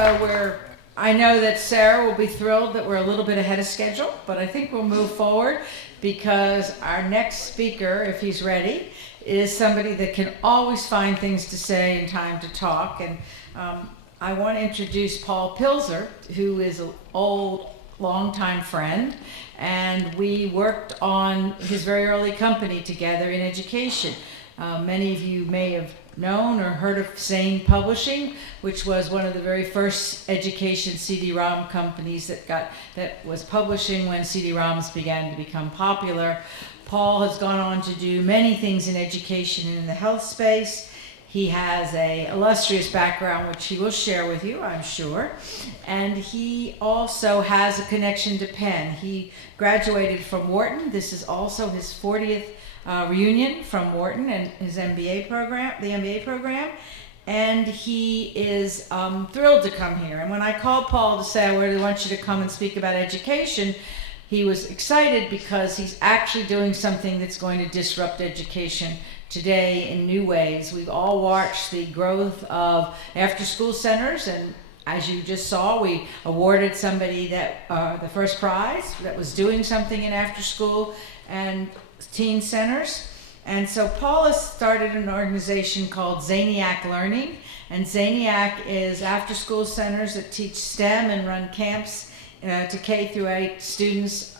I know that Sarah will be thrilled that we're a little bit ahead of schedule, but I think we'll move forward because our next speaker, if he's ready, is somebody that can always find things to say and time to talk. And I want to introduce Paul Pilzer, who is an old, longtime friend, and we worked on his very early company together in education. Many of you may have known or heard of Zane Publishing, which was one of the very first education CD-ROM companies that was publishing when CD-ROMs began to become popular. Paul has gone on to do many things in education and in the health space. He has an illustrious background, which he will share with you, I'm sure. And he also has a connection to Penn. He graduated from Wharton. This is also his 40th reunion from Wharton and his MBA program, the MBA program. And he is thrilled to come here. And when I called Paul to say, I really want you to come and speak about education, he was excited because he's actually doing something that's going to disrupt education today in new ways. We've all watched the growth of after-school centers, and as you just saw, we awarded somebody that the first prize that was doing something in after-school and teen centers. And so Paul has started an organization called Zaniac Learning, and Zaniac is after-school centers that teach STEM and run camps to K through 8 students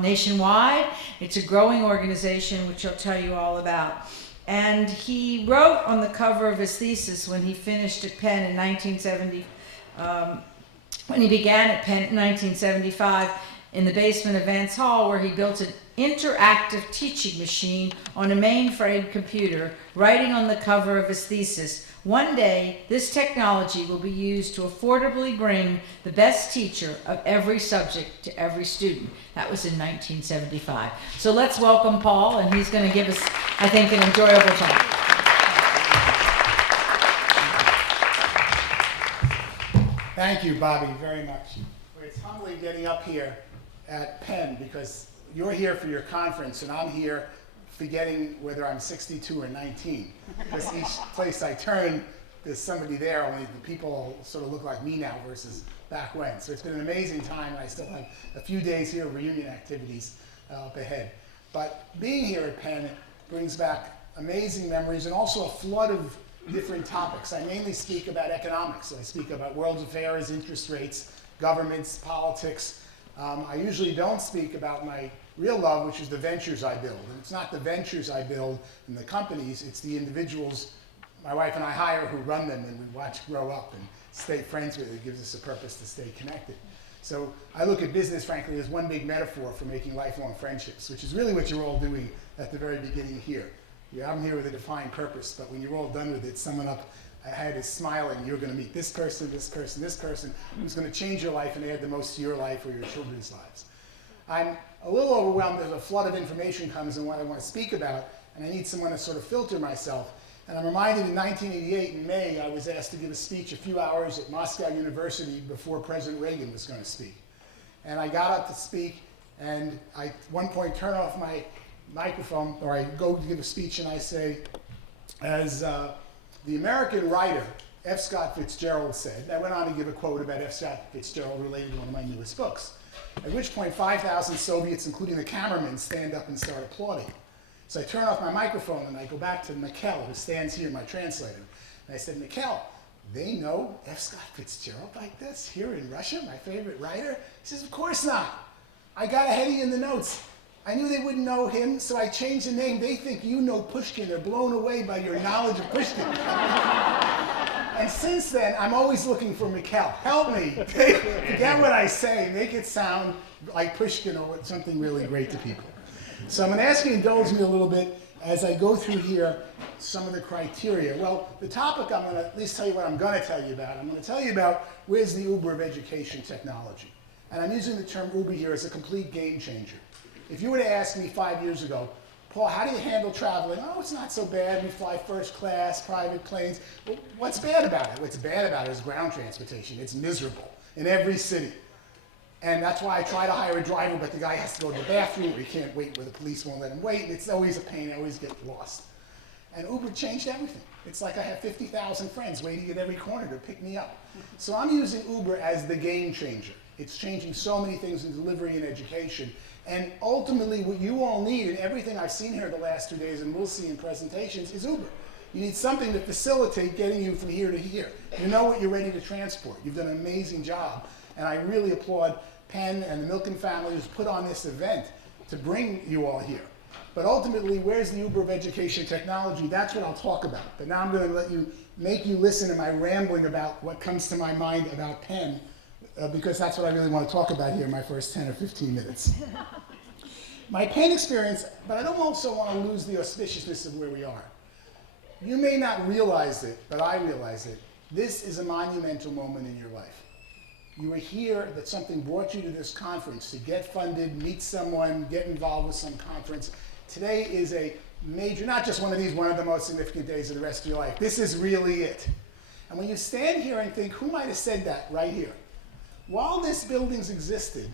nationwide. It's a growing organization, which I'll tell you all about. And he wrote on the cover of his thesis when he finished at Penn in 1970, when he began at Penn in 1975, in the basement of Vance Hall, where he built an interactive teaching machine on a mainframe computer, writing on the cover of his thesis, "One day, this technology will be used to affordably bring the best teacher of every subject to every student." That was in 1975. So let's welcome Paul, and he's going to give us, I think, an enjoyable talk. Thank you, Bobby, very much. It's humbling getting up here at Penn because you're here for your conference, and I'm here forgetting whether I'm 62 or 19. Because each place I turn, there's somebody there, only the people sort of look like me now versus back when. So it's been an amazing time, and I still have a few days here of reunion activities up ahead. But being here at Penn brings back amazing memories and also a flood of different topics. I mainly speak about economics. So I speak about world affairs, interest rates, governments, politics. I usually don't speak about my real love, which is the ventures I build. And it's not the ventures I build in the companies, it's the individuals my wife and I hire who run them and we watch grow up and stay friends with. It gives us a purpose to stay connected. So I look at business, frankly, as one big metaphor for making lifelong friendships, which is really what you're all doing at the very beginning here. I'm here with a defined purpose, but when you're all done with it, someone up ahead is smiling. You're going to meet this person, this person, this person, who's going to change your life and add the most to your life or your children's lives. I'm a little overwhelmed as a flood of information comes in what I want to speak about, and I need someone to sort of filter myself. And I'm reminded in 1988, in May, I was asked to give a speech a few hours at Moscow University before President Reagan was going to speak. And I got up to speak, and I at one point turn off my microphone, or I go to give a speech, and I say, as the American writer F. Scott Fitzgerald said, I went on to give a quote about F. Scott Fitzgerald related to one of my newest books, at which point 5,000 Soviets, including the cameramen, stand up and start applauding. So I turn off my microphone and I go back to Mikkel, who stands here, my translator. And I said, Mikkel, they know F. Scott Fitzgerald like this here in Russia, my favorite writer? He says, of course not. I got ahead of you in the notes. I knew they wouldn't know him, so I changed the name. They think you know Pushkin. They're blown away by your knowledge of Pushkin. And since then, I'm always looking for Mikkel. Help me. Forget what I say. Make it sound like Pushkin or something really great to people. So I'm going to ask you to indulge me a little bit as I go through here some of the criteria. Well, the topic I'm going to at least tell you what I'm going to tell you about. I'm going to tell you about where's the Uber of education technology. And I'm using the term Uber here as a complete game changer. If you were to ask me 5 years ago, Paul, how do you handle traveling? Oh, it's not so bad. We fly first class, private planes. Well, what's bad about it? What's bad about it is ground transportation. It's miserable in every city. And that's why I try to hire a driver, but the guy has to go to the bathroom, or he can't wait where the police won't let him wait. It's always a pain. I always get lost. And Uber changed everything. It's like I have 50,000 friends waiting at every corner to pick me up. So I'm using Uber as the game changer. It's changing so many things in delivery and education. And ultimately, what you all need, and everything I've seen here the last 2 days and we'll see in presentations, is Uber. You need something to facilitate getting you from here to here. You know what you're ready to transport. You've done an amazing job. And I really applaud Penn and the Milken family who's put on this event to bring you all here. But ultimately, where's the Uber of education technology? That's what I'll talk about. But now I'm going to make you listen to my rambling about what comes to my mind about Penn, because that's what I really want to talk about here in my first 10 or 15 minutes. My Penn experience, but I don't also want to lose the auspiciousness of where we are. You may not realize it, but I realize it. This is a monumental moment in your life. You were here, that something brought you to this conference to get funded, meet someone, get involved with some conference. Today is a major, not just one of the most significant days of the rest of your life. This is really it. And when you stand here and think, who might have said that right here? While this building's existed,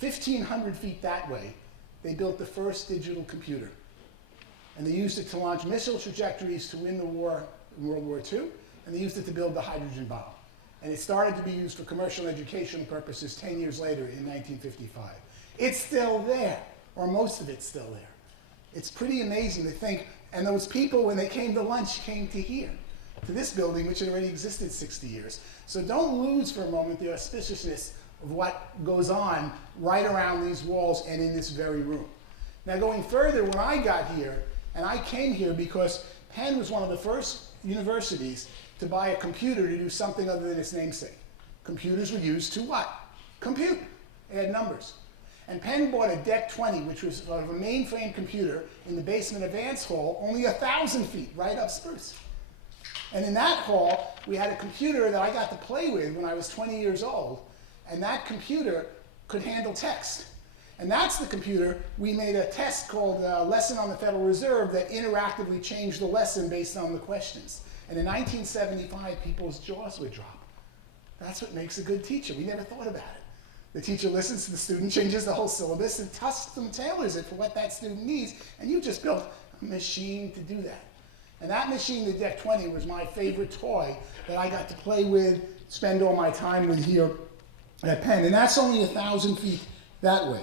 1,500 feet that way, they built the first digital computer. And they used it to launch missile trajectories to win the war in World War II, and they used it to build the hydrogen bomb. And it started to be used for commercial educational purposes 10 years later in 1955. It's still there, or most of it's still there. It's pretty amazing to think, and those people, when they came to lunch, came to here, to this building, which had already existed 60 years. So don't lose for a moment the auspiciousness of what goes on right around these walls and in this very room. Now going further, when I got here, and I came here because Penn was one of the first universities to buy a computer to do something other than its namesake. Computers were used to what? Compute. It had numbers. And Penn bought a DEC 20, which was sort of a mainframe computer in the basement of Vance Hall, only 1,000 feet, right up Spruce. And in that hall, we had a computer that I got to play with when I was 20 years old, and that computer could handle text. And that's the computer we made a test called Lesson on the Federal Reserve that interactively changed the lesson based on the questions. And in 1975, people's jaws would drop. That's what makes a good teacher. We never thought about it. The teacher listens to the student, changes the whole syllabus, and custom tailors it for what that student needs, and you just built a machine to do that. And that machine, the DEC 20, was my favorite toy that I got to play with, spend all my time with here at Penn. And that's only 1,000 feet that way.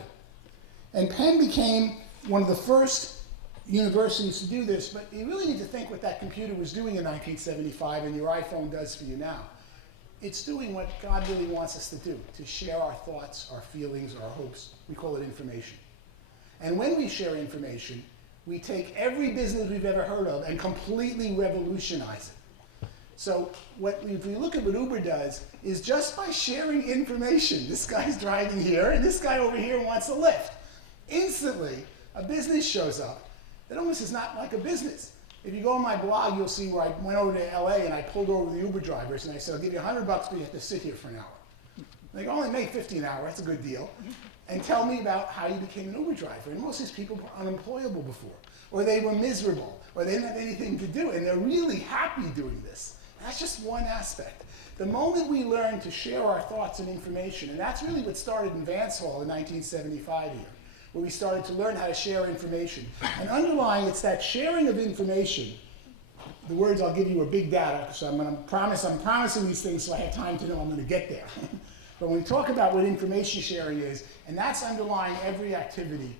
And Penn became one of the first universities to do this, but you really need to think what that computer was doing in 1975 and your iPhone does for you now. It's doing what God really wants us to do, to share our thoughts, our feelings, our hopes. We call it information. And when we share information, we take every business we've ever heard of and completely revolutionize it. So if we look at what Uber does, is just by sharing information, this guy's driving here and this guy over here wants a lift. Instantly, a business shows up that almost is not like a business. If you go on my blog, you'll see where I went over to LA and I pulled over the Uber drivers and I said, I'll give you $100, but you have to sit here for an hour. They only make 50 an hour, that's a good deal. And tell me about how you became an Uber driver. And most of these people were unemployable before, or they were miserable, or they didn't have anything to do, and they're really happy doing this. That's just one aspect. The moment we learn to share our thoughts and information, and that's really what started in Vance Hall in 1975 here, where we started to learn how to share information. And underlying, it's that sharing of information. The words I'll give you are big data, so I'm promising these things so I have time to know I'm going to get there. But when we talk about what information sharing is, and that's underlying every activity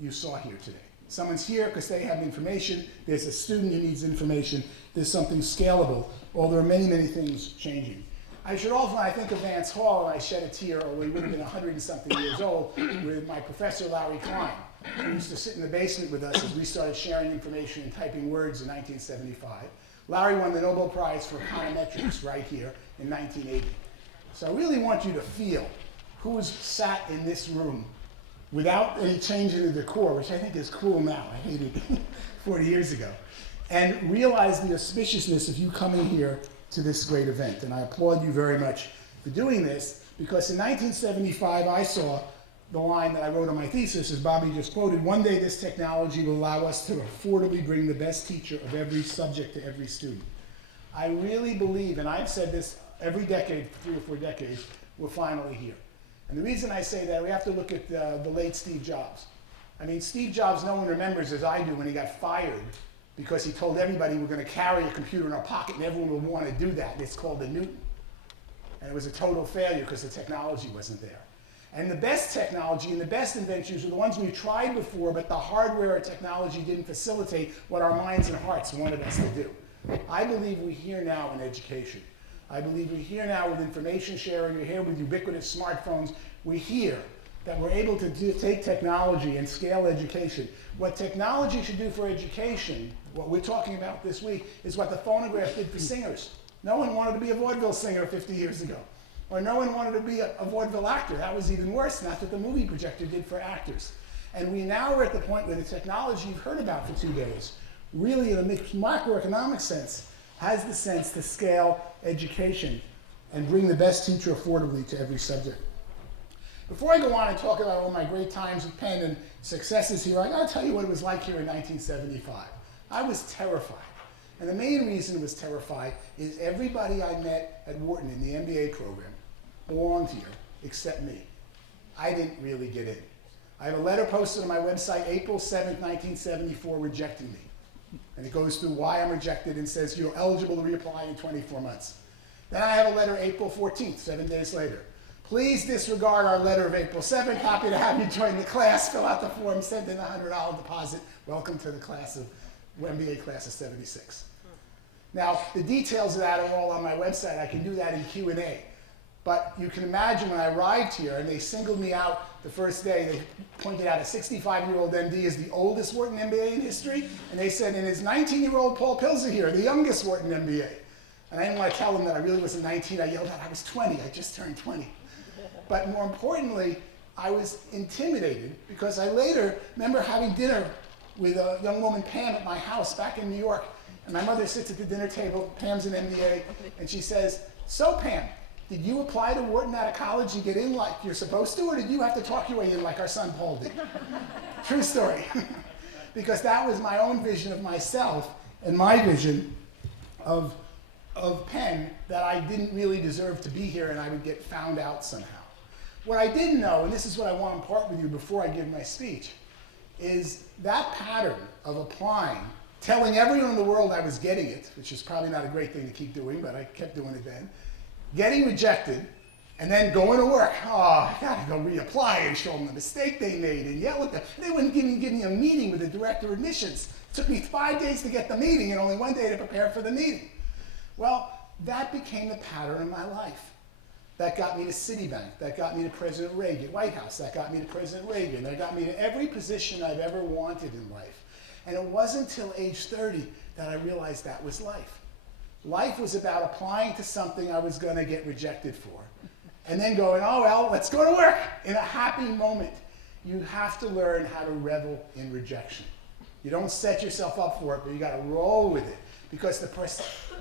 you saw here today. Someone's here because they have information. There's a student who needs information. There's something scalable. Well, there are many, many things changing. I should also, when I think of Vance Hall, and I shed a tear, although he would have been 100 and something years old, with my professor, Larry Klein, who used to sit in the basement with us as we started sharing information and typing words in 1975. Larry won the Nobel Prize for econometrics right here in 1980. So I really want you to feel who's sat in this room without any change in the decor, which I think is cool now. I hated it 40 years ago. And realize the auspiciousness of you coming here to this great event. And I applaud you very much for doing this, because in 1975 I saw the line that I wrote on my thesis, as Bobby just quoted, one day this technology will allow us to affordably bring the best teacher of every subject to every student. I really believe, and I've said this every decade, 3 or 4 decades, we're finally here. And the reason I say that, we have to look at the late Steve Jobs. I mean, Steve Jobs, no one remembers as I do when he got fired because he told everybody we're going to carry a computer in our pocket and everyone would want to do that. It's called the Newton. And it was a total failure because the technology wasn't there. And the best technology and the best inventions are the ones we've tried before, but the hardware or technology didn't facilitate what our minds and hearts wanted us to do. I believe we're here now in education. I believe we're here now with information sharing. We're here with ubiquitous smartphones. We're here that we're able to take technology and scale education. What technology should do for education, what we're talking about this week, is what the phonograph did for singers. No one wanted to be a vaudeville singer 50 years ago. Or no one wanted to be a vaudeville actor. That was even worse, and that's what the movie projector did for actors. And we now are at the point where the technology you've heard about for 2 days, really in a macroeconomic sense, has the sense to scale education and bring the best teacher affordably to every subject. Before I go on and talk about all my great times with Penn and successes here, I gotta tell you what it was like here in 1975. I was terrified. And the main reason I was terrified is everybody I met at Wharton in the MBA program belonged here, except me. I didn't really get in. I have a letter posted on my website, April 7th, 1974, rejecting me. And it goes through why I'm rejected and says you're eligible to reapply in 24 months. Then I have a letter April 14th, 7 days later. Please disregard our letter of April 7th. Happy to have you join the class. Fill out the form, send in a $100 deposit. Welcome to the class of MBA class of 76. Now, the details of that are all on my website. I can do that in Q&A. But you can imagine when I arrived here and they singled me out the first day, they pointed out a 65-year-old MD is the oldest Wharton MBA in history. And they said, and it's 19-year-old Paul Pilzer here, the youngest Wharton MBA. And I didn't want to tell them that I really wasn't 19. I yelled out I was 20. I just turned 20. But more importantly, I was intimidated because I later remember having dinner with a young woman, Pam, at my house back in New York. And my mother sits at the dinner table, Pam's an MBA, and she says, so Pam, did you apply to Wharton out of college and get in like you're supposed to, or did you have to talk your way in like our son Paul did? True story. Because that was my own vision of myself and my vision of Penn, that I didn't really deserve to be here and I would get found out somehow. What I didn't know, and this is what I want to impart with you before I give my speech, is that pattern of applying, telling everyone in the world I was getting it, which is probably not a great thing to keep doing, but I kept doing it then, getting rejected, and then going to work. Oh, I gotta go reapply and show them the mistake they made and yell at them. They wouldn't give me a meeting with the director of admissions. It took me 5 days to get the meeting and only 1 day to prepare for the meeting. Well, that became the pattern of my life. That got me to Citibank, that got me to President Reagan, White House, that got me to President Reagan, that got me to every position I've ever wanted in life. And it wasn't until age 30 that I realized that was life. Life was about applying to something I was going to get rejected for. And then going, oh, well, let's go to work in a happy moment. You have to learn how to revel in rejection. You don't set yourself up for it, but you got to roll with it. Because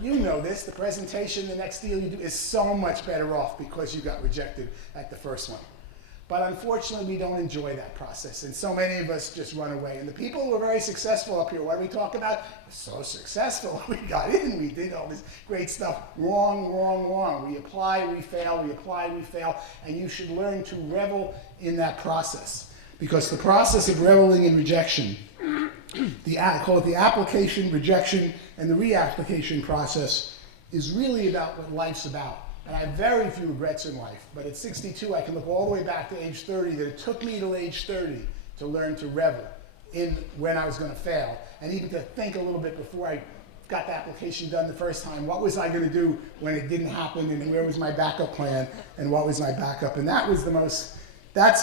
you know this, the presentation, the next deal you do is so much better off because you got rejected at the first one. But unfortunately, we don't enjoy that process, and so many of us just run away. And the people who are very successful up here, what do we talk about? We're so successful, we got in, we did all this great stuff. Wrong, wrong, wrong. We apply, we fail, we apply, we fail, and you should learn to revel in that process. Because the process of reveling in rejection, call it the application, rejection, and the reapplication process, is really about what life's about. And I have very few regrets in life, but at 62, I can look all the way back to age 30, that it took me till age 30 to learn to revel in when I was going to fail, and even to think a little bit before I got the application done the first time, what was I going to do when it didn't happen, and where was my backup plan, and what was my backup, and that's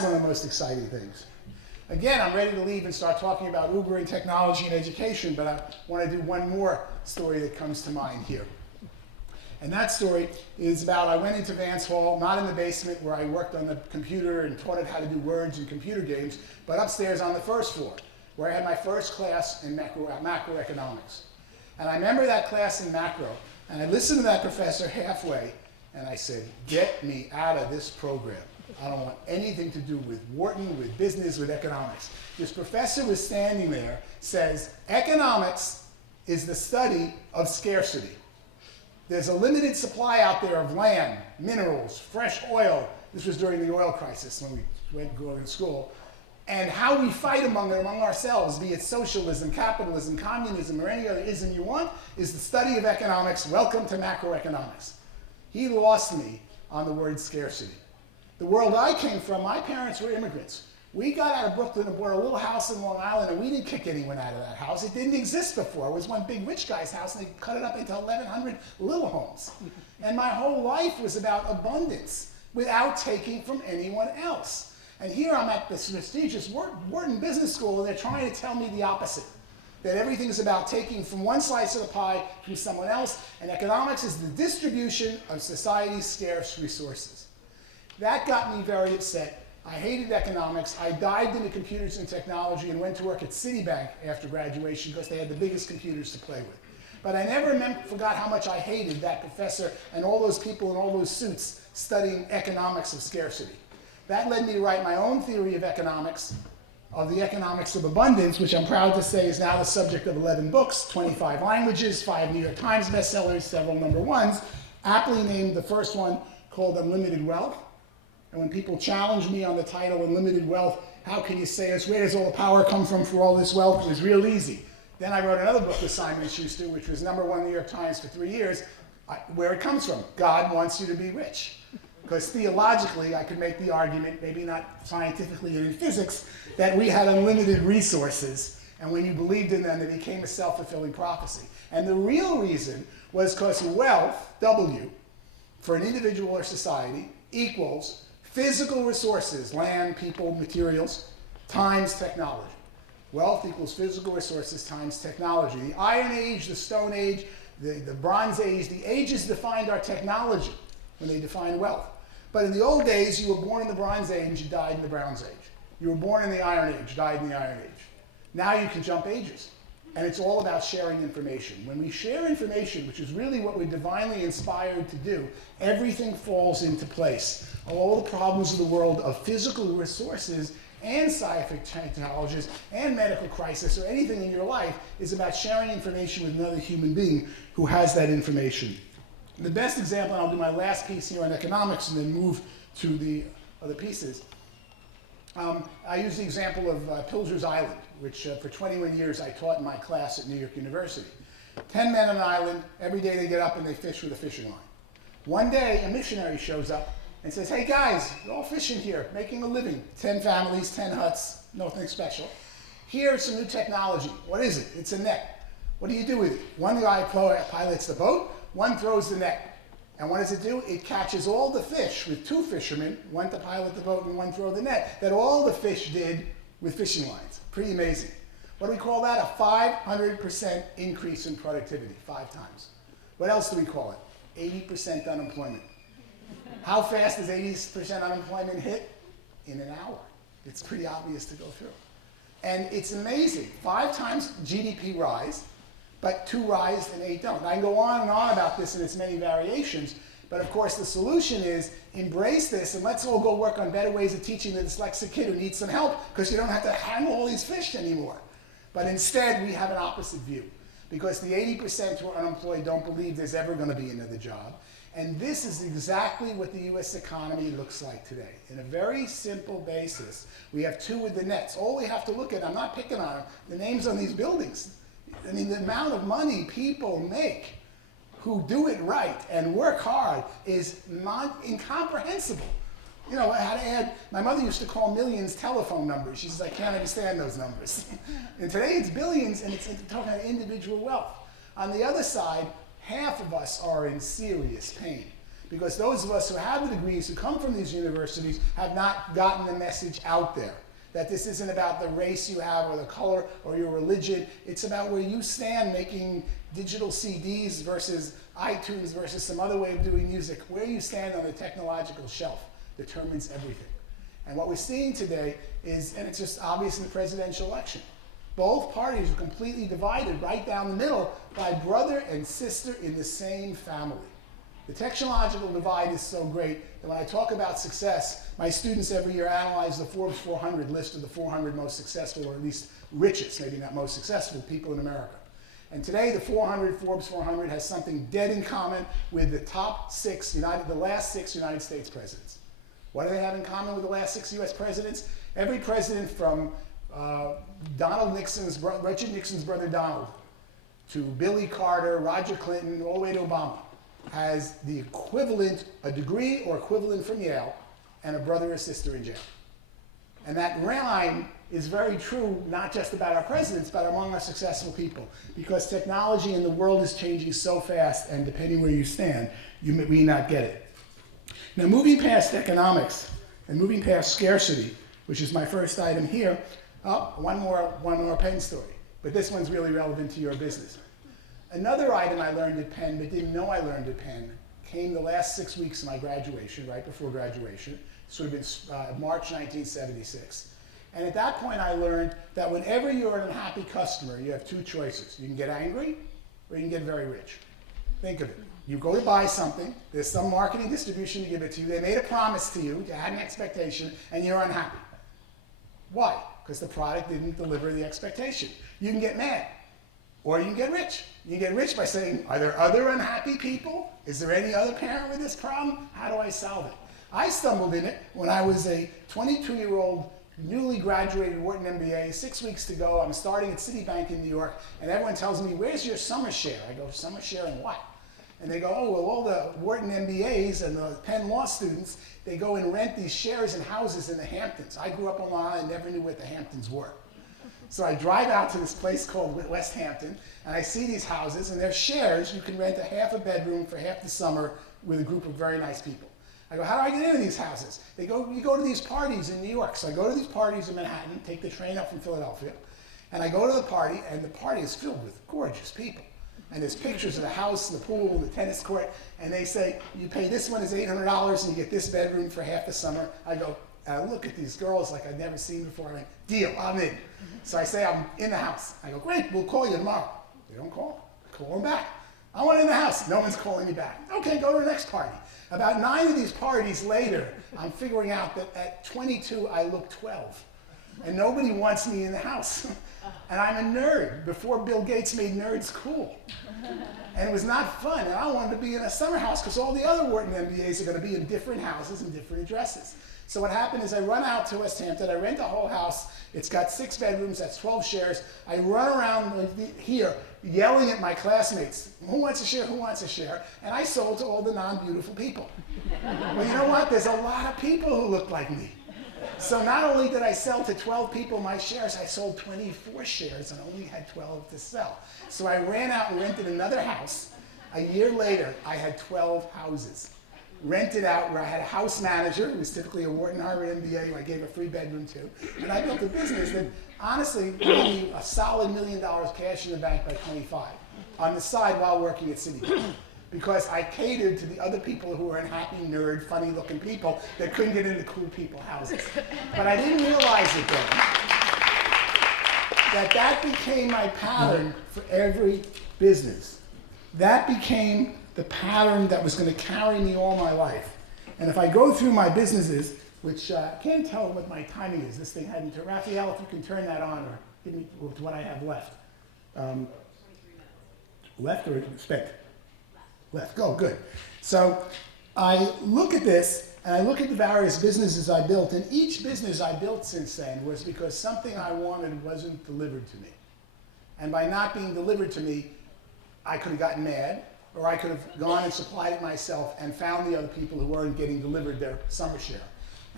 one of the most exciting things. Again, I'm ready to leave and start talking about Uber and technology and education, but I want to do one more story that comes to mind here. And that story is about, I went into Vance Hall, not in the basement where I worked on the computer and taught it how to do words and computer games, but upstairs on the first floor, where I had my first class in macroeconomics. And I remember that class in macro, and I listened to that professor halfway, and I said, get me out of this program. I don't want anything to do with Wharton, with business, with economics. This professor was standing there, says, economics is the study of scarcity. There's a limited supply out there of land, minerals, fresh oil. This was during the oil crisis when we went going to school. And how we fight among ourselves, be it socialism, capitalism, communism, or any other ism you want, is the study of economics. Welcome to macroeconomics. He lost me on the word scarcity. The world I came from, my parents were immigrants. We got out of Brooklyn and bought a little house in Long Island, and we didn't kick anyone out of that house. It didn't exist before. It was one big rich guy's house, and they cut it up into 1,100 little homes. And my whole life was about abundance without taking from anyone else. And here I'm at this prestigious Wharton Business School, and they're trying to tell me the opposite. That everything's about taking from one slice of the pie from someone else, and economics is the distribution of society's scarce resources. That got me very upset. I hated economics. I dived into computers and technology and went to work at Citibank after graduation because they had the biggest computers to play with. But I never forgot how much I hated that professor and all those people in all those suits studying economics of scarcity. That led me to write my own theory of economics, of the economics of abundance, which I'm proud to say is now the subject of 11 books, 25 languages, 5 New York Times bestsellers, several number ones, aptly named the first one called Unlimited Wealth. And when people challenge me on the title Unlimited Wealth, how can you say this? Where does all the power come from for all this wealth? It was real easy. Then I wrote another book with Simon & Schuster, which was #1 New York Times for 3 years, where it comes from. God wants you to be rich. Because theologically, I could make the argument, maybe not scientifically and in physics, that we had unlimited resources, and when you believed in them, they became a self-fulfilling prophecy. And the real reason was because wealth, W, for an individual or society, equals physical resources, land, people, materials, times technology. Wealth equals physical resources times technology. The Iron Age, the Stone Age, the Bronze Age, the ages defined our technology when they defined wealth. But in the old days, you were born in the Bronze Age, you died in the Bronze Age. You were born in the Iron Age, died in the Iron Age. Now you can jump ages. And it's all about sharing information. When we share information, which is really what we're divinely inspired to do, everything falls into place. All the problems of the world of physical resources and scientific technologies and medical crisis or anything in your life is about sharing information with another human being who has that information. The best example, and I'll do my last piece here on economics and then move to the other pieces. I use the example of Pilzer's Island, which for 21 years I taught in my class at New York University. 10 men on an island, every day they get up and they fish with a fishing line. One day a missionary shows up and says, hey guys, you're all fishing here, making a living. 10 families, 10 huts, nothing special. Here's some new technology. What is it? It's a net. What do you do with it? One guy pilots the boat, one throws the net. And what does it do? It catches all the fish with 2 fishermen, one to pilot the boat and one throw the net, that all the fish did with fishing lines. Pretty amazing. What do we call that? A 500% increase in productivity, 5 times. What else do we call it? 80% unemployment. How fast does 80% unemployment hit? In an hour. It's pretty obvious to go through. And it's amazing. 5 times GDP rise, but 2 rise and 8 don't. And I can go on and on about this in its many variations, but of course the solution is embrace this and let's all go work on better ways of teaching the dyslexic kid who needs some help because you don't have to handle all these fish anymore. But instead we have an opposite view because the 80% who are unemployed don't believe there's ever going to be another job. And this is exactly what the US economy looks like today. In a very simple basis, we have 2 with the nets. All we have to look at, I'm not picking on them, the names on these buildings. I mean, the amount of money people make who do it right and work hard is not incomprehensible. You know, I had to add, my mother used to call millions telephone numbers. She says, I can't understand those numbers. And today it's billions and it's talking about individual wealth. On the other side, half of us are in serious pain because those of us who have the degrees, who come from these universities, have not gotten the message out there. That this isn't about the race you have or the color or your religion. It's about where you stand making digital CDs versus iTunes versus some other way of doing music. Where you stand on the technological shelf determines everything. And what we're seeing today is, and it's just obvious in the presidential election, both parties are completely divided right down the middle by brother and sister in the same family. The technological divide is so great that when I talk about success, my students every year analyze the Forbes 400 list of the 400 most successful, or at least richest, maybe not most successful, people in America. And today, the Forbes 400 has something dead in common with the top 6, the last 6 United States presidents. What do they have in common with the last 6 US presidents? Every president from Richard Nixon's brother Donald, to Billy Carter, Roger Clinton, all the way to Obama, has the equivalent, a degree or equivalent from Yale, and a brother or sister in jail. And that line is very true, not just about our presidents, but among our successful people. Because technology in the world is changing so fast, and depending where you stand, you may not get it. Now, moving past economics and moving past scarcity, which is my first item here, one more Penn story. But this one's really relevant to your business. Another item I learned at Penn, but didn't know I learned at Penn, came the last 6 weeks of my graduation, right before graduation. This would have been March 1976. And at that point, I learned that whenever you're an unhappy customer, you have two choices. You can get angry, or you can get very rich. Think of it. You go to buy something, there's some marketing distribution to give it to you, they made a promise to you, you had an expectation, and you're unhappy. Why? Because the product didn't deliver the expectation. You can get mad, or you can get rich. You get rich by saying, are there other unhappy people? Is there any other parent with this problem? How do I solve it? I stumbled in it when I was a 22-year-old newly graduated Wharton MBA, 6 weeks to go. I'm starting at Citibank in New York, and everyone tells me, where's your summer share? I go, summer share in what? And they go, oh, well, all the Wharton MBAs and the Penn Law students, they go and rent these shares in houses in the Hamptons. I grew up on Long Island and never knew what the Hamptons were. So I drive out to this place called West Hampton, and I see these houses, and they're shares. You can rent a half a bedroom for half the summer with a group of very nice people. I go, how do I get into these houses? They go, you go to these parties in New York. So I go to these parties in Manhattan, take the train up from Philadelphia, and I go to the party, and the party is filled with gorgeous people. And there's pictures of the house, the pool, the tennis court, and they say, you pay this one is $800 and you get this bedroom for half the summer. I go, I look at these girls like I've never seen before. I went, deal, I'm in. So I say, I'm in the house. I go, great, we'll call you tomorrow. They don't call. I call them back. I want in the house. No one's calling me back. Okay, go to the next party. About 9 of these parties later, I'm figuring out that at 22, I look 12. And nobody wants me in the house. And I'm a nerd before Bill Gates made nerds cool. And it was not fun. And I wanted to be in a summer house because all the other Wharton MBAs are going to be in different houses and different addresses. So what happened is I run out to West Hampton. I rent a whole house. It's got 6 bedrooms. That's 12 shares. I run around here yelling at my classmates, who wants a share, who wants a share? And I sold to all the non-beautiful people. Well, you know what? There's a lot of people who look like me. So not only did I sell to 12 people my shares, I sold 24 shares and only had 12 to sell. So I ran out and rented another house. A year later, I had 12 houses. Rented out where I had a house manager, who was typically a Wharton Harvard MBA, who I gave a free bedroom to. And I built a business that honestly gave me a solid $1 million cash in the bank by 25 on the side while working at Citibank. Because I catered to the other people who were unhappy, nerd, funny-looking people that couldn't get into cool people houses. But I didn't realize it then, that became my pattern for every business. That became the pattern that was going to carry me all my life. And if I go through my businesses, which I can't tell what my timing is. This thing hadn't turned. Raphael, if you can turn that on or give me what I have left. 23 minutes. Left or spent? Left. Go, good. So I look at this, and I look at the various businesses I built, and each business I built since then was because something I wanted wasn't delivered to me. And by not being delivered to me, I could have gotten mad, or I could have gone and supplied it myself and found the other people who weren't getting delivered their summer share.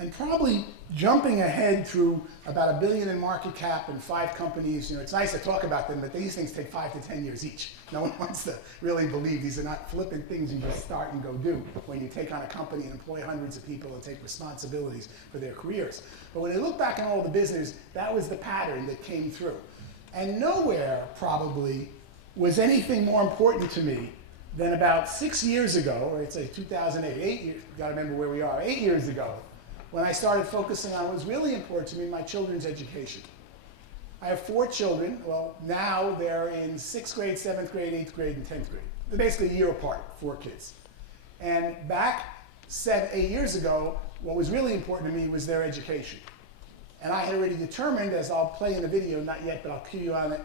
And probably jumping ahead through about $1 billion in market cap and 5 companies, it's nice to talk about them, but these things take 5 to 10 years each. No one wants to really believe these are not flippant things you just start and go do when you take on a company and employ hundreds of people and take responsibilities for their careers. But when I look back on all the business, that was the pattern that came through. And nowhere probably was anything more important to me than about 6 years ago, or it's like 2008, 8 years, you gotta remember where we are, 8 years ago, when I started focusing on what was really important to me, my children's education. I have 4 children. Well, now they're in 6th grade, 7th grade, 8th grade, and 10th grade. They're basically a year apart, 4 kids. And back 8 years ago, what was really important to me was their education. And I had already determined, as I'll play in the video, not yet, but I'll cue you on it,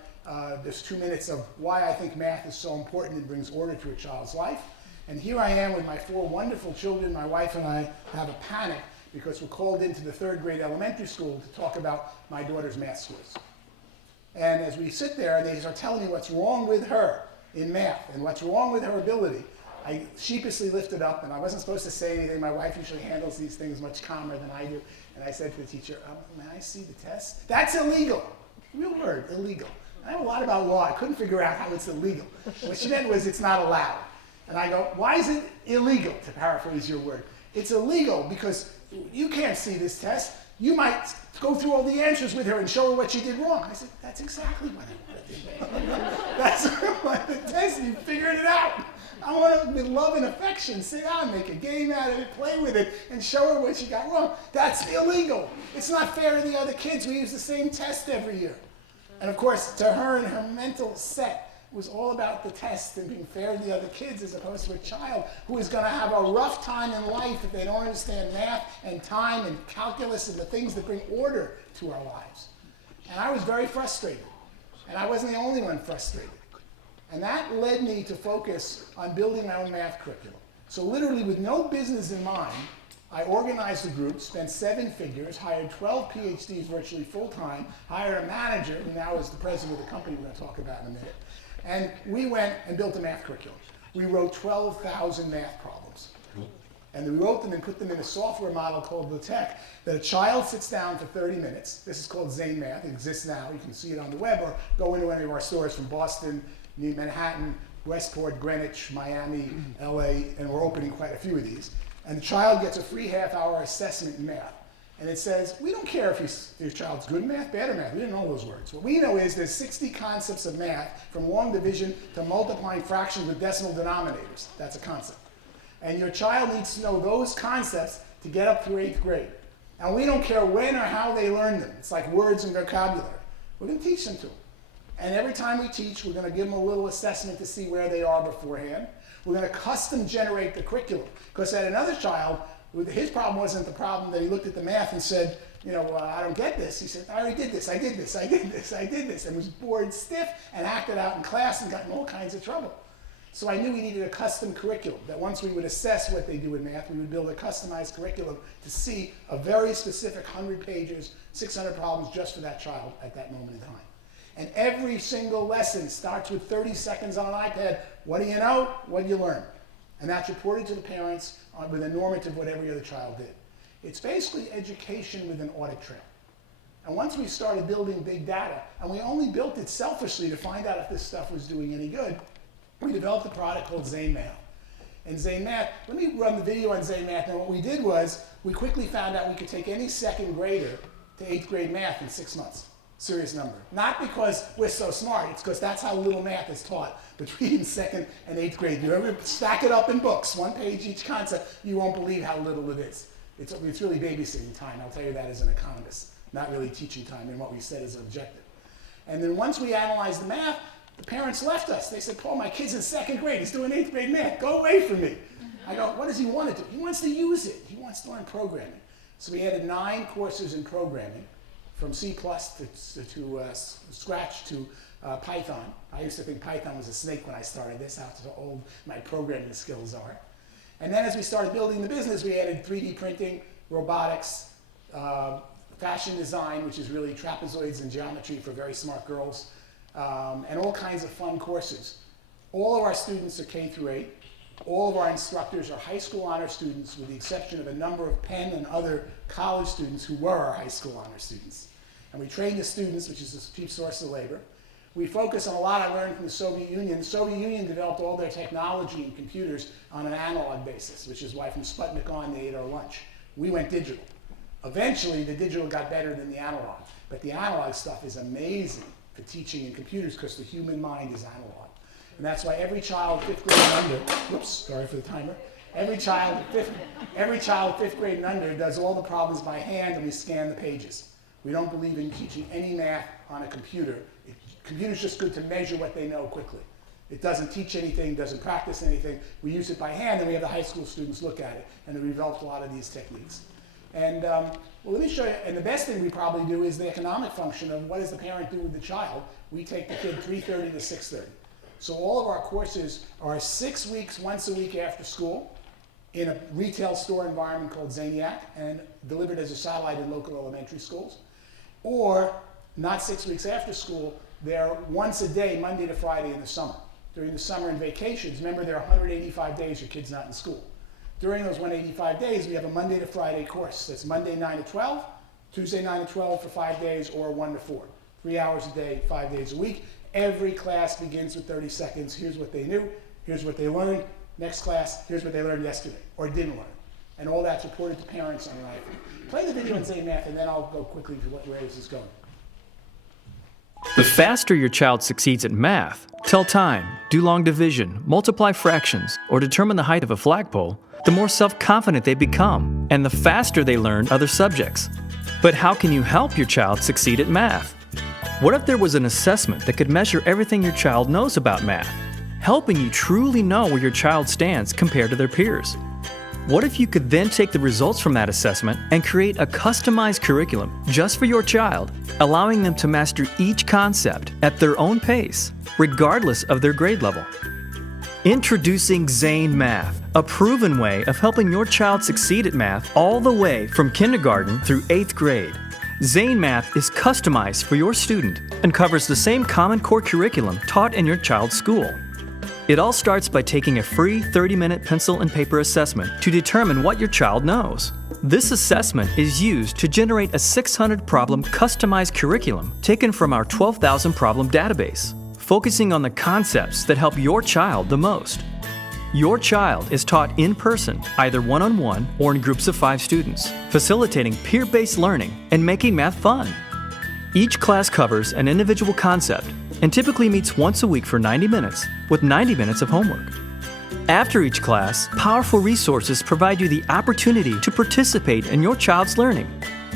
there's 2 minutes of why I think math is so important and brings order to a child's life. And here I am with my 4 wonderful children. My wife and I have a panic because we're called into the 3rd grade elementary school to talk about my daughter's math scores. And as we sit there and they start telling me what's wrong with her in math and what's wrong with her ability, I sheepishly lifted up, and I wasn't supposed to say anything. My wife usually handles these things much calmer than I do. And I said to the teacher, may I see the test? That's illegal. Real word, illegal. I know a lot about law. I couldn't figure out how it's illegal. What she meant was it's not allowed. And I go, why is it illegal, to paraphrase your word? It's illegal because you can't see this test. You might go through all the answers with her and show her what she did wrong. I said, that's exactly what I want to do. That's what the test, you figured it out. I want to, with love and affection, sit down, make a game out of it, play with it, and show her what she got wrong. That's illegal. It's not fair to the other kids. We use the same test every year. And of course, to her and her mental set was all about the test and being fair to the other kids as opposed to a child who is going to have a rough time in life if they don't understand math and time and calculus and the things that bring order to our lives. And I was very frustrated. And I wasn't the only one frustrated. And that led me to focus on building my own math curriculum. So literally with no business in mind, I organized a group, spent 7 figures, hired 12 PhDs virtually full-time, hired a manager, who now is the president of the company we're going to talk about in a minute. And we went and built a math curriculum. We wrote 12,000 math problems. And we wrote them and put them in a software model called the Tech that a child sits down for 30 minutes. This is called Zane Math. It exists now. You can see it on the web or go into any of our stores from Boston, New Manhattan, Westport, Greenwich, Miami, LA, and we're opening quite a few of these. And the child gets a free half-hour assessment in math. And it says, we don't care if your child's good in math, bad at math. We didn't know those words. What we know is there's 60 concepts of math, from long division to multiplying fractions with decimal denominators. That's a concept. And your child needs to know those concepts to get up through 8th grade. And we don't care when or how they learn them. It's like words and vocabulary. We're going to teach them to them. And every time we teach, we're going to give them a little assessment to see where they are beforehand. We're going to custom generate the curriculum. Because at another child, his problem wasn't the problem that he looked at the math and said, I don't get this. He said, I already did this, I did this, I did this, I did this, and was bored stiff and acted out in class and got in all kinds of trouble. So I knew we needed a custom curriculum, that once we would assess what they do in math, we would build a customized curriculum to see a very specific 100 pages, 600 problems just for that child at that moment in time. And every single lesson starts with 30 seconds on an iPad. What do you know? What do you learn? And that's reported to the parents with a normative what every other child did. It's basically education with an audit trail. And once we started building big data, and we only built it selfishly to find out if this stuff was doing any good, we developed a product called Zane Math. And Zane Math, let me run the video on Zane Math. And what we did was, we quickly found out we could take any 2nd grader to 8th grade math in 6 months. Serious number. Not because we're so smart, it's because that's how little math is taught between 2nd and 8th grade. You ever stack it up in books, 1 page each concept, you won't believe how little it is. It's really babysitting time, I'll tell you that as an economist, not really teaching time in what we said is an objective. And then once we analyzed the math, the parents left us. They said, Paul, my kid's in 2nd grade, he's doing 8th grade math, go away from me. I go, what does he want to do? He wants to use it, he wants to learn programming. So we added 9 courses in programming, from C++ to Scratch to Python. I used to think Python was a snake when I started this, how old my programming skills are. And then as we started building the business, we added 3D printing, robotics, fashion design, which is really trapezoids and geometry for very smart girls, and all kinds of fun courses. All of our students are K through 8. All of our instructors are high school honor students, with the exception of a number of Penn and other college students who were our high school honor students. And we train the students, which is a cheap source of labor. We focus on a lot I learned from the Soviet Union. The Soviet Union developed all their technology and computers on an analog basis, which is why from Sputnik on they ate our lunch. We went digital. Eventually, the digital got better than the analog. But the analog stuff is amazing for teaching in computers because the human mind is analog. And that's why every child 5th grade and under, whoops, sorry for the timer. Every child 5th grade and under does all the problems by hand, and we scan the pages. We don't believe in teaching any math on a computer. Computer's just good to measure what they know quickly. It doesn't teach anything, doesn't practice anything. We use it by hand, and we have the high school students look at it, and we developed a lot of these techniques. And well, let me show you, and the best thing we probably do is the economic function of what does the parent do with the child. We take the kid 3:30 to 6:30. So all of our courses are 6 weeks, once a week after school. in a retail store environment called Zaniac and delivered as a satellite in local elementary schools. Or not 6 weeks after school, they're once a day, Monday to Friday in the summer. During the summer and vacations, remember there are 185 days your kid's not in school. During those 185 days, we have a Monday to Friday course. That's Monday 9 to 12, Tuesday 9 to 12 for 5 days, or 1 to 4. 3 hours a day, 5 days a week. Every class begins with 30 seconds. Here's what they knew, here's what they learned. Next class, here's what they learned yesterday, or didn't learn. And all that's reported to parents on an iPhone. Play the video in Zane Math, and then I'll go quickly to where this is going. The faster your child succeeds at math, tell time, do long division, multiply fractions, or determine the height of a flagpole, the more self-confident they become, and the faster they learn other subjects. But how can you help your child succeed at math? What if there was an assessment that could measure everything your child knows about math, helping you truly know where your child stands compared to their peers? What if you could then take the results from that assessment and create a customized curriculum just for your child, allowing them to master each concept at their own pace, regardless of their grade level? Introducing Zane Math, a proven way of helping your child succeed at math all the way from kindergarten through 8th grade. Zane Math is customized for your student and covers the same Common Core curriculum taught in your child's school. It all starts by taking a free 30-minute pencil and paper assessment to determine what your child knows. This assessment is used to generate a 600-problem customized curriculum taken from our 12,000 problem database, focusing on the concepts that help your child the most. Your child is taught in person, either one-on-one or in groups of 5 students, facilitating peer-based learning and making math fun. Each class covers an individual concept and typically meets once a week for 90 minutes, with 90 minutes of homework. After each class, powerful resources provide you the opportunity to participate in your child's learning.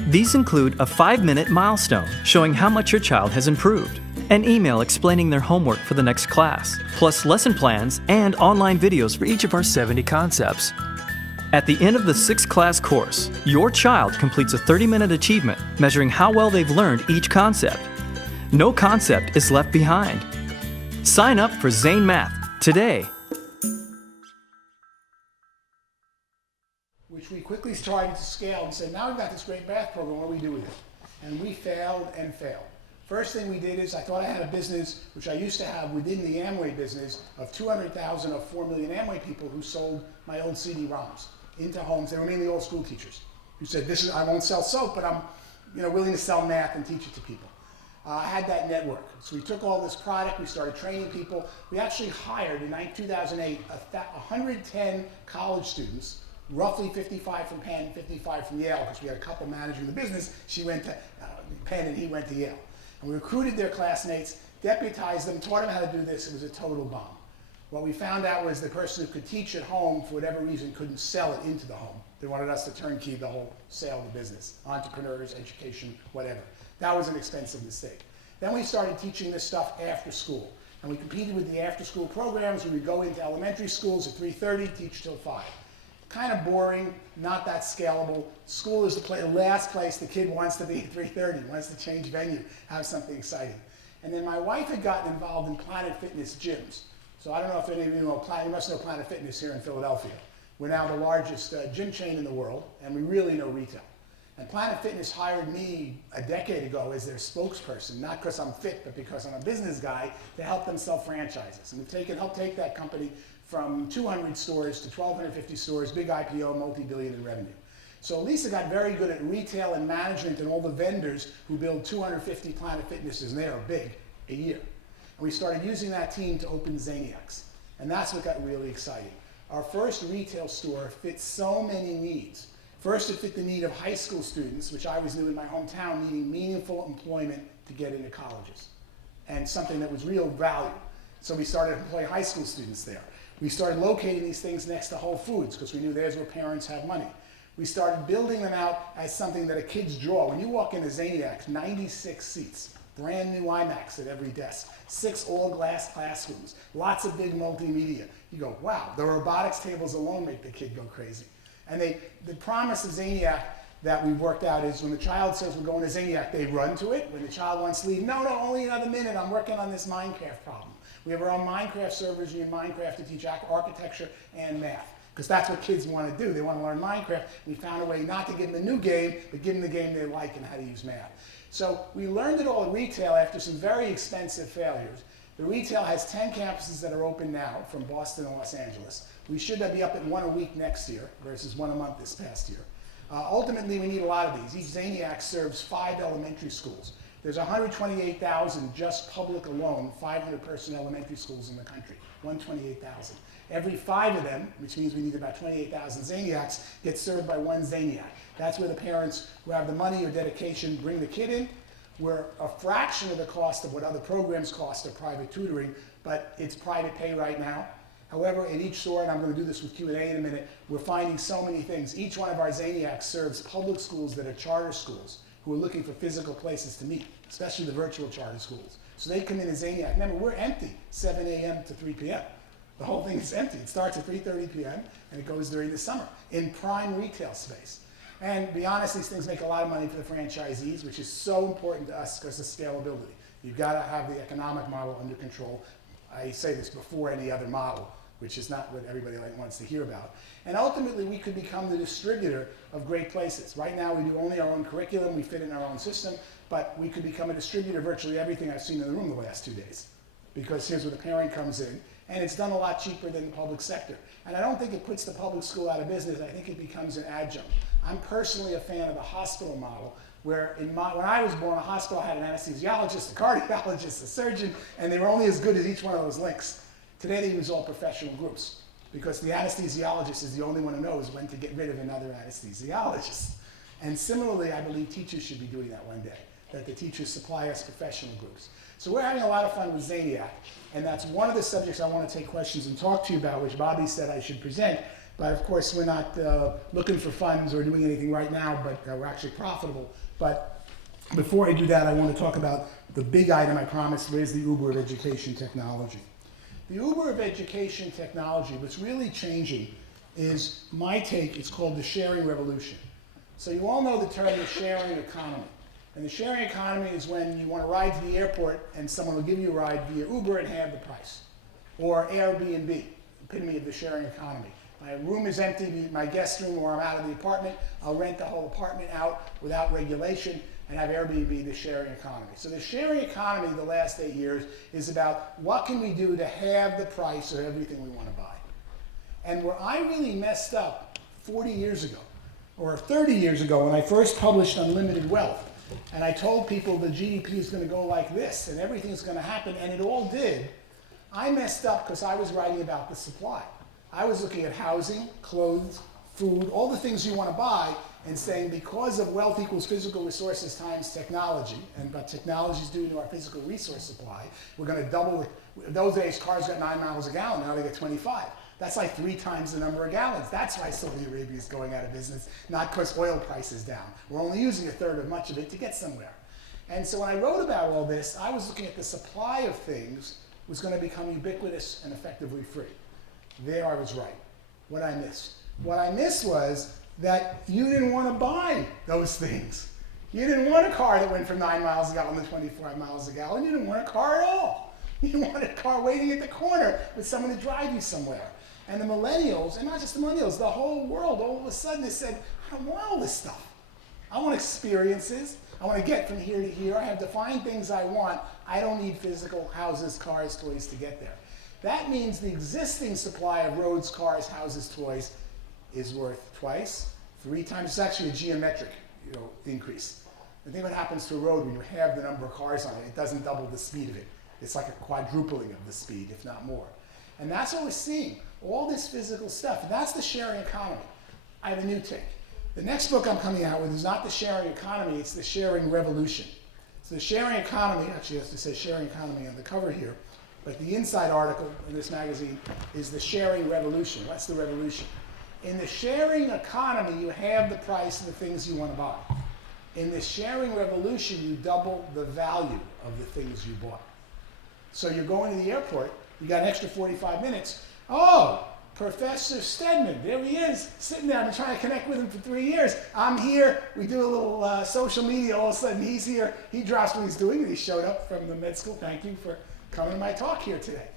These include a 5-minute milestone showing how much your child has improved, an email explaining their homework for the next class, plus lesson plans and online videos for each of our 70 concepts. At the end of the 6-class course, your child completes a 30-minute achievement measuring how well they've learned each concept. No concept is left behind. Sign up for Zane Math today. Which we quickly started to scale and said, now we've got this great math program, what do we do with it? And we failed and failed. First thing we did is I thought I had a business, which I used to have within the Amway business, of 200,000 of 4 million Amway people who sold my old CD-ROMs into homes. They were mainly old school teachers who said, I won't sell soap, but I'm willing to sell math and teach it to people. I had that network. So we took all this product, we started training people. We actually hired in 2008 110 college students, roughly 55 from Penn, 55 from Yale, because we had a couple managing the business. She went to Penn and he went to Yale. And we recruited their classmates, deputized them, taught them how to do this. It was a total bomb. What we found out was the person who could teach at home, for whatever reason, couldn't sell it into the home. They wanted us to turnkey the whole sale of the business, entrepreneurs, education, whatever. That was an expensive mistake. Then we started teaching this stuff after school. And we competed with the after school programs where we go into elementary schools at 3:30, teach till 5. Kind of boring, not that scalable. School is the last place the kid wants to be at 3:30, wants to change venue, have something exciting. And then my wife had gotten involved in Planet Fitness gyms. So I don't know if any of you know, you must know Planet Fitness here in Philadelphia. We're now the largest gym chain in the world, and we really know retail. And Planet Fitness hired me a decade ago as their spokesperson, not because I'm fit, but because I'm a business guy, to help them sell franchises. And we've helped take that company from 200 stores to 1,250 stores, big IPO, multi-billion in revenue. So Lisa got very good at retail and management and all the vendors who build 250 Planet Fitnesses, and they are big, a year. And we started using that team to open Zaniacs. And that's what got really exciting. Our first retail store fit so many needs. First, it fit the need of high school students, which I always knew in my hometown, needing meaningful employment to get into colleges, and something that was real value. So we started employing high school students there. We started locating these things next to Whole Foods, because we knew there's where parents have money. We started building them out as something that a kid's draw. When you walk into Zaniac, 96 seats, brand new IMAX at every desk, 6 all-glass classrooms, lots of big multimedia. You go, wow, the robotics tables alone make the kid go crazy. And the promise of Zaniac that we've worked out is when the child says we're going to Zaniac, they run to it. When the child wants to leave, no, only another minute, I'm working on this Minecraft problem. We have our own Minecraft servers in Minecraft to teach architecture and math. because that's what kids want to do. They want to learn Minecraft. We found a way not to give them a new game, but give them the game they like and how to use math. So we learned it all at retail after some very expensive failures. The retail has 10 campuses that are open now from Boston and Los Angeles. We should be up at 1 a week next year versus 1 a month this past year. Ultimately, we need a lot of these. Each Zaniac serves 5 elementary schools. There's 128,000 just public alone, 500-person elementary schools in the country, 128,000. Every 5 of them, which means we need about 28,000 Zaniacs, get served by 1 Zaniac. That's where the parents who have the money or dedication bring the kid in. We're a fraction of the cost of what other programs cost of private tutoring, but it's private pay right now. However, in each store, and I'm going to do this with Q&A in a minute, we're finding so many things. Each one of our Zaniacs serves public schools that are charter schools who are looking for physical places to meet, especially the virtual charter schools. So they come in as Zaniac. Remember, we're empty 7 a.m. to 3 p.m. The whole thing is empty. It starts at 3:30 p.m. and it goes during the summer in prime retail space. And to be honest, these things make a lot of money for the franchisees, which is so important to us because of scalability. You've got to have the economic model under control. I say this before any other model, which is not what everybody wants to hear about. And ultimately, we could become the distributor of great places. Right now, we do only our own curriculum. We fit in our own system. But we could become a distributor of virtually everything I've seen in the room the last 2 days. Because here's where the parent comes in. And it's done a lot cheaper than the public sector. And I don't think it puts the public school out of business. I think it becomes an adjunct. I'm personally a fan of the hospital model, where when I was born, a hospital had an anesthesiologist, a cardiologist, a surgeon, and they were only as good as each one of those links. Today they use all professional groups, because the anesthesiologist is the only one who knows when to get rid of another anesthesiologist. And similarly, I believe teachers should be doing that one day, that the teachers supply us professional groups. So we're having a lot of fun with Zaniac, and that's one of the subjects I want to take questions and talk to you about, which Bobby said I should present. But of course, we're not looking for funds or doing anything right now, but we're actually profitable. But before I do that, I want to talk about the big item I promised, where's the Uber of education technology. The Uber of education technology, what's really changing is my take, it's called the sharing revolution. So you all know the term the sharing economy. And the sharing economy is when you want to ride to the airport and someone will give you a ride via Uber at half the price. Or Airbnb, epitome of the sharing economy. My room is empty, my guest room, or I'm out of the apartment, I'll rent the whole apartment out without regulation and have Airbnb, the sharing economy. So the sharing economy the last 8 years is about what can we do to halve the price of everything we want to buy. And where I really messed up 40 years ago, or 30 years ago when I first published Unlimited Wealth, and I told people the GDP is going to go like this and everything's going to happen, and it all did, I messed up because I was writing about the supply. I was looking at housing, clothes, food, all the things you want to buy, and saying because of wealth equals physical resources times technology, and what technology is doing to our physical resource supply, we're going to double it. In those days, cars got 9 miles a gallon, now they get 25. That's like 3 times the number of gallons. That's why Saudi Arabia is going out of business, not because oil price is down. We're only using a third of much of it to get somewhere. And so when I wrote about all this, I was looking at the supply of things was going to become ubiquitous and effectively free. There I was right. What I missed. What I missed was that you didn't want to buy those things. You didn't want a car that went from 9 miles a gallon to 25 miles a gallon. You didn't want a car at all. You wanted a car waiting at the corner with someone to drive you somewhere. And the millennials, and not just the millennials, the whole world, all of a sudden they said, I don't want all this stuff. I want experiences. I want to get from here to here. I have defined things I want. I don't need physical houses, cars, toys to get there. That means the existing supply of roads, cars, houses, toys is worth 2x, 3 times. It's actually a geometric increase. And think what happens to a road when you have the number of cars on it. It doesn't double the speed of it. It's like a quadrupling of the speed, if not more. And that's what we're seeing. All this physical stuff. And that's the sharing economy. I have a new take. The next book I'm coming out with is not the sharing economy, it's the sharing revolution. So the sharing economy, actually it has to say sharing economy on the cover here, but the inside article in this magazine is the sharing revolution. What's the revolution? In the sharing economy, you have the price of the things you want to buy. In the sharing revolution, you double the value of the things you bought. So you're going to the airport, you got an extra 45 minutes. Oh, Professor Stedman, there he is, sitting there. I've been trying to connect with him for 3 years. I'm here. We do a little social media. All of a sudden, he's here. He drops what he's doing, and he showed up from the med school. Thank you for coming to my talk here today.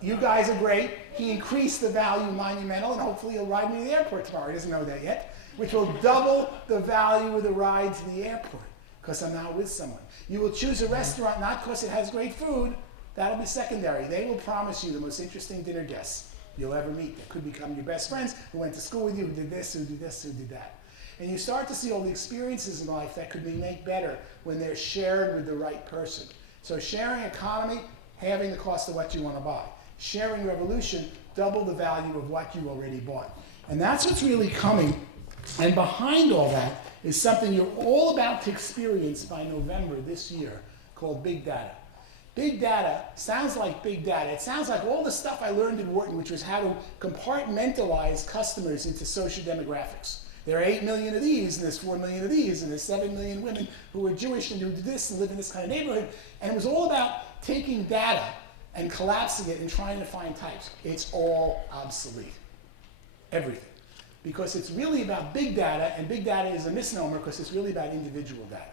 You guys are great. He increased the value monumental, and hopefully he'll ride me to the airport tomorrow. He doesn't know that yet, which will double the value of the ride to the airport because I'm now with someone. You will choose a restaurant not because it has great food. That'll be secondary. They will promise you the most interesting dinner guests you'll ever meet that could become your best friends who went to school with you, who did this, who did this, who did that. And you start to see all the experiences in life that could be made better when they're shared with the right person. So sharing economy, halving the cost of what you want to buy. Sharing revolution, double the value of what you already bought. And that's what's really coming. And behind all that is something you're all about to experience by November this year called big data. Big data sounds like big data. It sounds like all the stuff I learned in Wharton, which was how to compartmentalize customers into social demographics. There are 8 million of these, and there's 4 million of these, and there's 7 million women who are Jewish and who do this and live in this kind of neighborhood. And it was all about taking data and collapsing it and trying to find types. It's all obsolete. Everything. Because it's really about big data, and big data is a misnomer because it's really about individual data.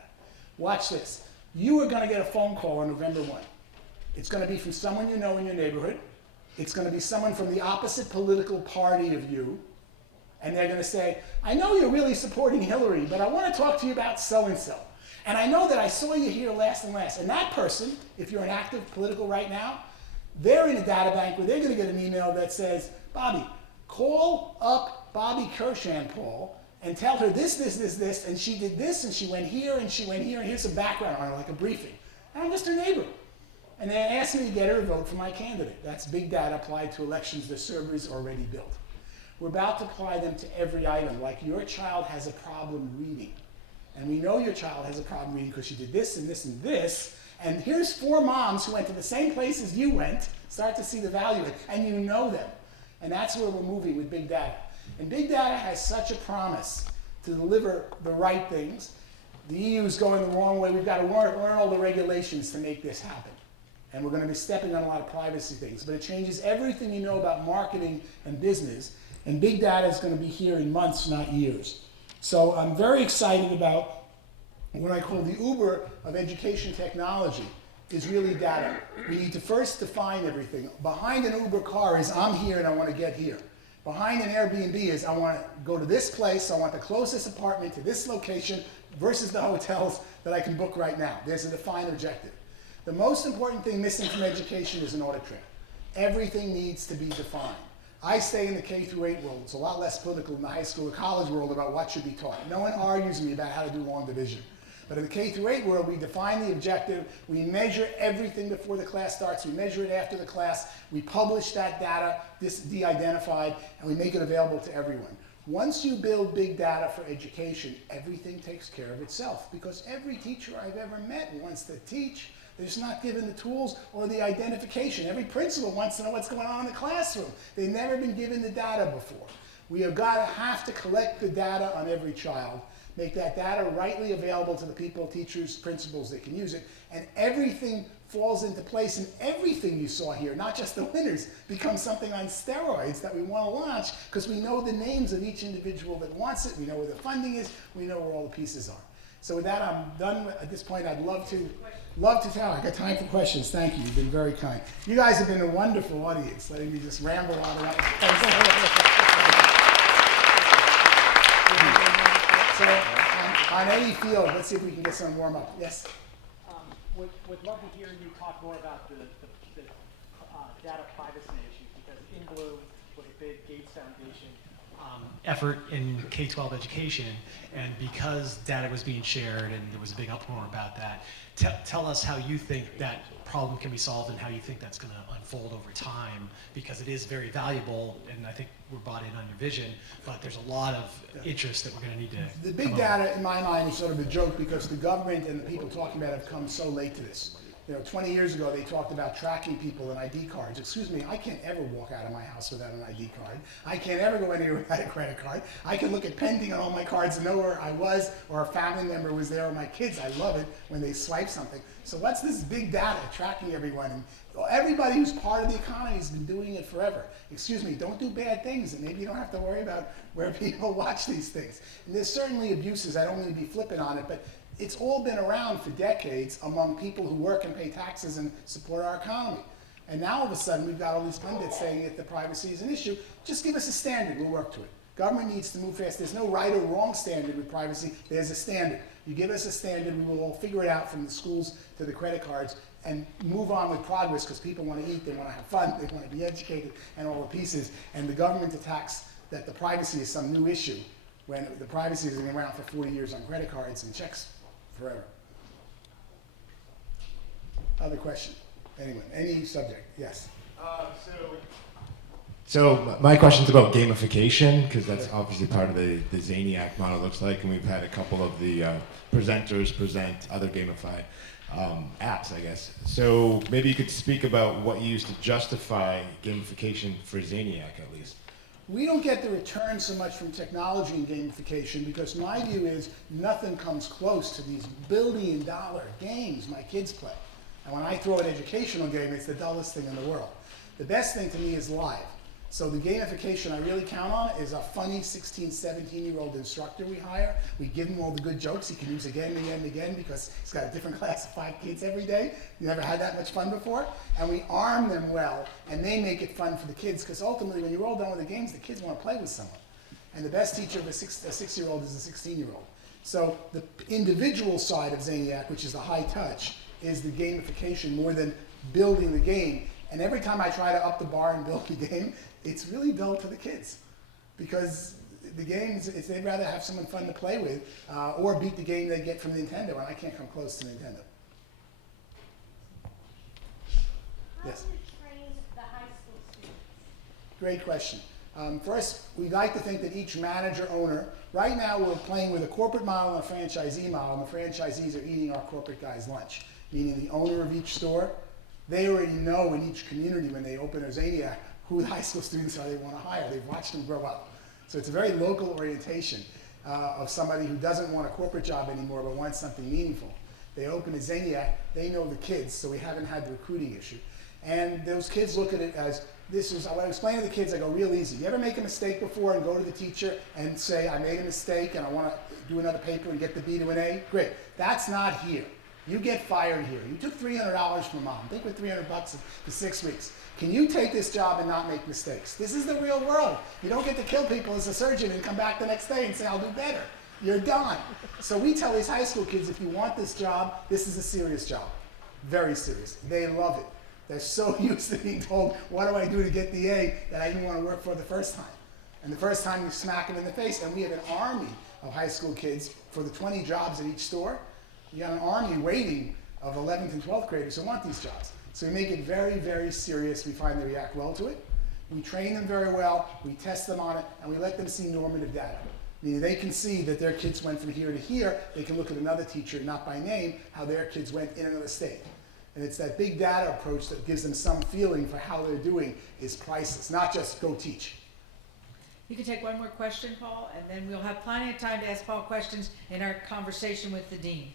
Watch this. You are going to get a phone call on November 1. It's going to be from someone you know in your neighborhood. It's going to be someone from the opposite political party of you. And they're going to say, I know you're really supporting Hillary, but I want to talk to you about so-and-so. And I know that I saw you here last and last. And that person, if you're an active political right now, they're in a data bank where they're going to get an email that says, Bobby, call up Bobby Kershan, Paul, and tell her this, and she did this, and she went here, and here's some background on her, like a briefing. And I'm just her neighbor. And they asked me to get her to vote for my candidate. That's big data applied to elections the servers already built. We're about to apply them to every item, like your child has a problem reading. And we know your child has a problem reading because you did this and this and this. And here's 4 moms who went to the same place as you went, start to see the value of it, and you know them. And that's where we're moving with big data. And big data has such a promise to deliver the right things. The EU is going the wrong way. We've got to learn all the regulations to make this happen. And we're going to be stepping on a lot of privacy things. But it changes everything you know about marketing and business. And big data is going to be here in months, not years. So I'm very excited about what I call the Uber of education technology is really data. We need to first define everything. Behind an Uber car is I'm here and I want to get here. Behind an Airbnb is I want to go to this place, I want the closest apartment to this location versus the hotels that I can book right now. There's a defined objective. The most important thing missing from education is an audit trail. Everything needs to be defined. I stay in the K-8 world. It's a lot less political than the high school or college world about what should be taught. No one argues with me about how to do long division. But in the K-8 world, we define the objective, we measure everything before the class starts, we measure it after the class, we publish that data, this de-identified, and we make it available to everyone. Once you build big data for education, everything takes care of itself, because every teacher I've ever met wants to teach. They're just not given the tools or the identification. Every principal wants to know what's going on in the classroom. They've never been given the data before. We have to collect the data on every child, make that data rightly available to the people, teachers, principals that can use it, and everything falls into place, and everything you saw here, not just the winners, becomes something on steroids that we want to launch because we know the names of each individual that wants it, we know where the funding is, we know where all the pieces are. So with that, I'm done at this point. I'd love to tell. I got time for questions. Thank you. You've been very kind. You guys have been a wonderful audience, letting me just ramble on around. So on any field, let's see if we can get some warm up. Yes? Would love to hear you talk more about the data privacy issues, because In Bloom was a big Gates Foundation effort in K-12 education, and because data was being shared and there was a big uproar about that, tell us how you think that problem can be solved and how you think that's going to unfold over time, because it is very valuable, and I think we're bought in on your vision, but there's a lot of interest that we're going to need to. The big data, in my mind, is sort of a joke because the government and the people talking about it have come so late to this. 20 years ago, they talked about tracking people and ID cards. Excuse me, I can't ever walk out of my house without an ID card. I can't ever go anywhere without a credit card. I can look at pending on all my cards and know where I was, or a family member was there, or my kids. I love it when they swipe something. So what's this big data tracking everyone? And everybody who's part of the economy has been doing it forever. Excuse me, don't do bad things, and maybe you don't have to worry about where people watch these things. And there's certainly abuses. I don't mean to be flippant on it, but it's all been around for decades among people who work and pay taxes and support our economy. And now all of a sudden we've got all these pundits saying that the privacy is an issue. Just give us a standard, we'll work to it. Government needs to move fast. There's no right or wrong standard with privacy. There's a standard. You give us a standard, we will all figure it out from the schools to the credit cards and move on with progress because people want to eat, they want to have fun, they want to be educated, and all the pieces. And the government attacks that the privacy is some new issue when the privacy has been around for 40 years on credit cards and checks forever. Other question? Anyone? Any subject? Yes. So my question's about gamification, because that's obviously part of the Zaniac model, looks like, and we've had a couple of the presenters present other gamified apps, I guess. So maybe you could speak about what you use to justify gamification for Zaniac, at least. We don't get the return so much from technology and gamification because my view is nothing comes close to these billion-dollar games my kids play. And when I throw an educational game, it's the dullest thing in the world. The best thing to me is live. So the gamification I really count on is a funny 16, 17-year-old instructor we hire. We give him all the good jokes he can use again and again and again because he's got a different class of 5 kids every day. You never had that much fun before. And we arm them well, and they make it fun for the kids because ultimately when you're all done with the games, the kids want to play with someone. And the best teacher of a 6-year-old is a 16-year-old. So the individual side of Zaniac, which is the high touch, is the gamification more than building the game. And every time I try to up the bar and build the game, it's really dull to the kids because the games, they'd rather have someone fun to play with or beat the game they get from Nintendo, and I can't come close to Nintendo. Yes? How do you train the high school students? Great question. First, we like to think that each manager, owner, right now we're playing with a corporate model and a franchisee model, and the franchisees are eating our corporate guys' lunch, meaning the owner of each store, they already know in each community when they open a Zaniac who the high school students are they want to hire. They've watched them grow up. So it's a very local orientation of somebody who doesn't want a corporate job anymore but wants something meaningful. They open a Zaniac, they know the kids, so we haven't had the recruiting issue. And those kids look at it as, this is, when I explain to the kids, I go real easy. You ever make a mistake before and go to the teacher and say, I made a mistake and I want to do another paper and get the B to an A? Great. That's not here. You get fired here. You took $300 from mom. Think with $300 for 6 weeks. Can you take this job and not make mistakes? This is the real world. You don't get to kill people as a surgeon and come back the next day and say, I'll do better. You're done. So we tell these high school kids, if you want this job, this is a serious job. Very serious. They love it. They're so used to being told, what do I do to get the A, that I didn't want to work for the first time. And the first time you smack them in the face, and we have an army of high school kids for the 20 jobs at each store. You got an army waiting of 11th and 12th graders who want these jobs. So we make it very, very serious. We find they react well to it. We train them very well. We test them on it, and we let them see normative data. Meaning they can see that their kids went from here to here. They can look at another teacher, not by name, how their kids went in another state. And it's that big data approach that gives them some feeling for how they're doing is priceless, not just go teach. You can take one more question, Paul, and then we'll have plenty of time to ask Paul questions in our conversation with the dean.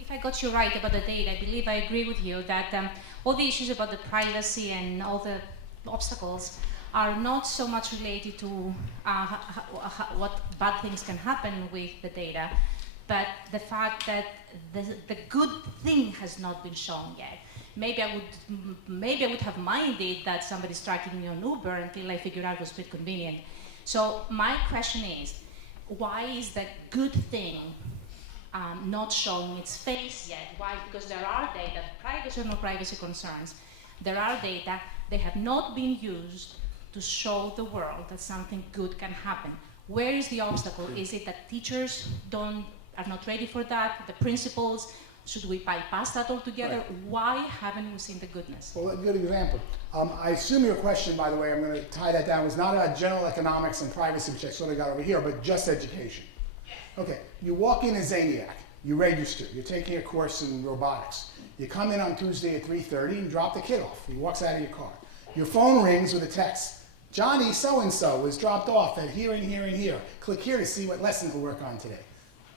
If I got you right about the data, I believe I agree with you that all the issues about the privacy and all the obstacles are not so much related to what bad things can happen with the data, but the fact that the good thing has not been shown yet. Maybe I would have minded that somebody striking me on Uber until I figured out it was a bit convenient. So my question is, why is that good thing not showing its face yet? Why? Because there are data, privacy or no privacy concerns, there are data, they have not been used to show the world that something good can happen. Where is the obstacle? Is it that teachers are not ready for that, the principals? Should we bypass that altogether? Right. Why haven't we seen the goodness? Well, a good example. I assume your question, by the way, I'm going to tie that down, was not about general economics and privacy, which I sort of got over here, but just education. Okay, you walk in as Zaniac, you register, you're taking a course in robotics. You come in on Tuesday at 3:30 and drop the kid off. He walks out of your car. Your phone rings with a text. Johnny so-and-so was dropped off at here and here and here. Click here to see what lesson he'll work on today.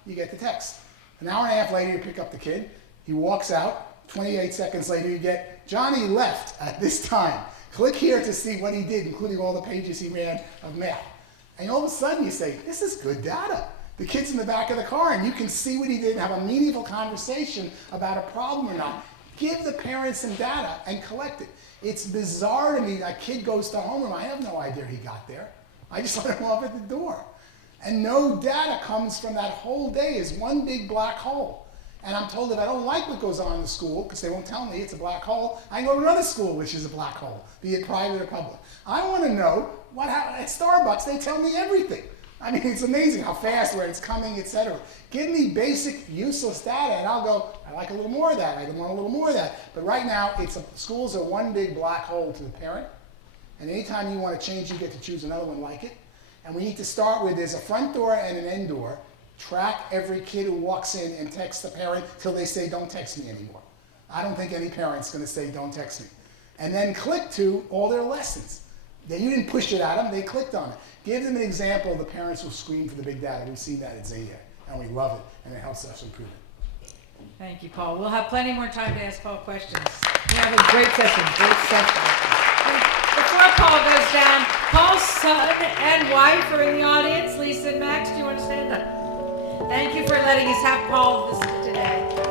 You get the text. An hour and a half later, you pick up the kid. He walks out. 28 seconds later, you get, Johnny left at this time. Click here to see what he did, including all the pages he ran of math. And all of a sudden, you say, this is good data. The kid's in the back of the car, and you can see what he did and have a meaningful conversation about a problem or not. Give the parents some data and collect it. It's bizarre to me. A kid goes to homeroom. I have no idea he got there. I just let him off at the door. And no data comes from that whole day. Is one big black hole. And I'm told if I don't like what goes on in the school, because they won't tell me it's a black hole, I can go to another school which is a black hole, be it private or public. I want to know what happened. At Starbucks, they tell me everything. I mean, it's amazing how fast, where it's coming, etc. Give me basic, useless data, and I'll go, I like a little more of that, I want a little more of that. But right now, schools are one big black hole to the parent, and anytime you want to change, you get to choose another one like it. And we need to start with, there's a front door and an end door. Track every kid who walks in and texts the parent till they say, don't text me anymore. I don't think any parent's going to say, don't text me. And then click to all their lessons. You didn't push it at them, they clicked on it. Give them an example. The parents will scream for the big data. We've seen that at Zaniac, and we love it, and it helps us improve it. Thank you, Paul. We'll have plenty more time to ask Paul questions. We have a great session, And before Paul goes down, Paul's son and wife are in the audience. Lisa and Max, do you want to stand up? Thank you for letting us have Paul visit today.